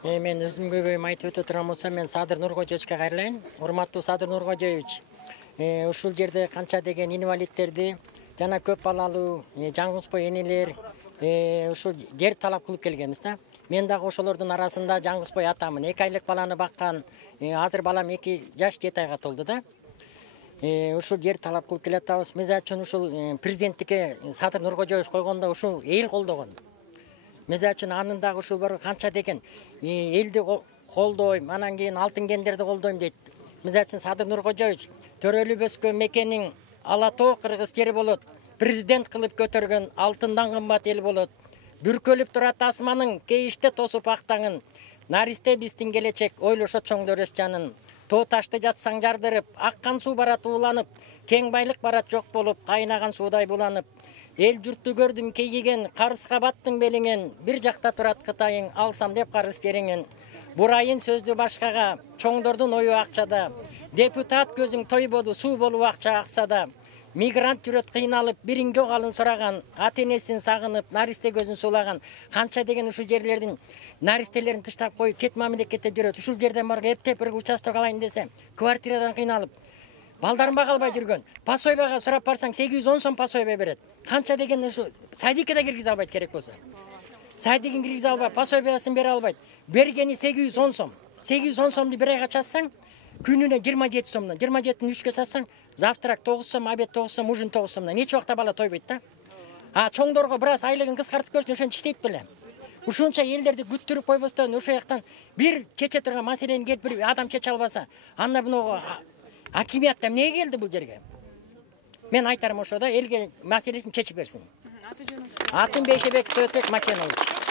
Мен өзүм көбөйүм айтып өтө турган болсом, мен Садыр Нуркожоевичке кайрылайын. Урматтуу Садыр Нуркожоевич, ушул жерде канча деген инвалидтерди жана көп балалуу жаңгызбой энелер ушул жер талап кылып келгенбиз да. Мен дагы ошолордун арасында жаңгызбой атамын. 2 айлык баланы баккан, азыр балам 2 жаш 7 айга толду да. Ушул жер талап кылып келатабыз. Мисалы үчүн ушул президенттикке Садыр Нуркожоевич койгондо ушул эл колдогон. Мисалы үчүн анын дагы ушул бар канча деген элди колдойм, анан кийин алтын кендерди колдойм дейт. Мисалы үчүн Садыр Нуркожоевич төрөлүп өскөн мекенин Ала Тоо кыргыз жери болот. Президент кылып көтөргөн алтындан кымбат эл болот. Бүркөлүп турат асманын, кейиште тосуп актаңын. Наристе биздин келечек, ойлошот чоңдор өз жанын. Тоо ташты жатсаң жардырып, аккан суу барат ууланып, кең байлык барат жок болуп, кайнаган суудай буланып. Эл журтту көрдүм кейиген, карыска баттың белиңен, бир жакта турат Кытайың, алсам деп карыз жериңен. Бурайын сөздү башкага, чоңдордун ою акчада. Депутат көзүң тойбоду, суу болуп акча аксада. Мигрант жүрөт кыйналып, бириң жок алын сураган, ата-энесин сагынып, наристе көзүн сулаган. Канча деген ушул жерлердин наристелерин тыштап коюп, чет мамлекетте жүрөт. Ушул жерден барга эптеп бир участок алайын десе, квартирадан кыйналып, балдарын бага албай жүргөн. Пособияга сурап барсаң 810 сом пособия берет. Канча деген ушу садикке да киргизе албайт керек болсо. Садигин киргизе албай, пособиясын бере албайт. Бергени 810 сом. 810 сомду бир айга чачсаң, күнүнө 27 сомдон, 27-н 3-кө чачсаң, завтрак 9 сом, обед 9 сом, ужин 9 сомдон. Эч убакта бала тойбойт да. Чоңдорго бираз айлыгын кыскартып көрсүн, ошентип иштейт беле. Ушунча элдерди күттүрүп койбостон, ошол жактан бир чече турган маселени келип бир адам чече албаса, анда буну акимият эмне келди бул жерге? Мен айтарым ошо да, элге маселесин чечип берсин. Атын Бейшебек Сөтөк Макенович.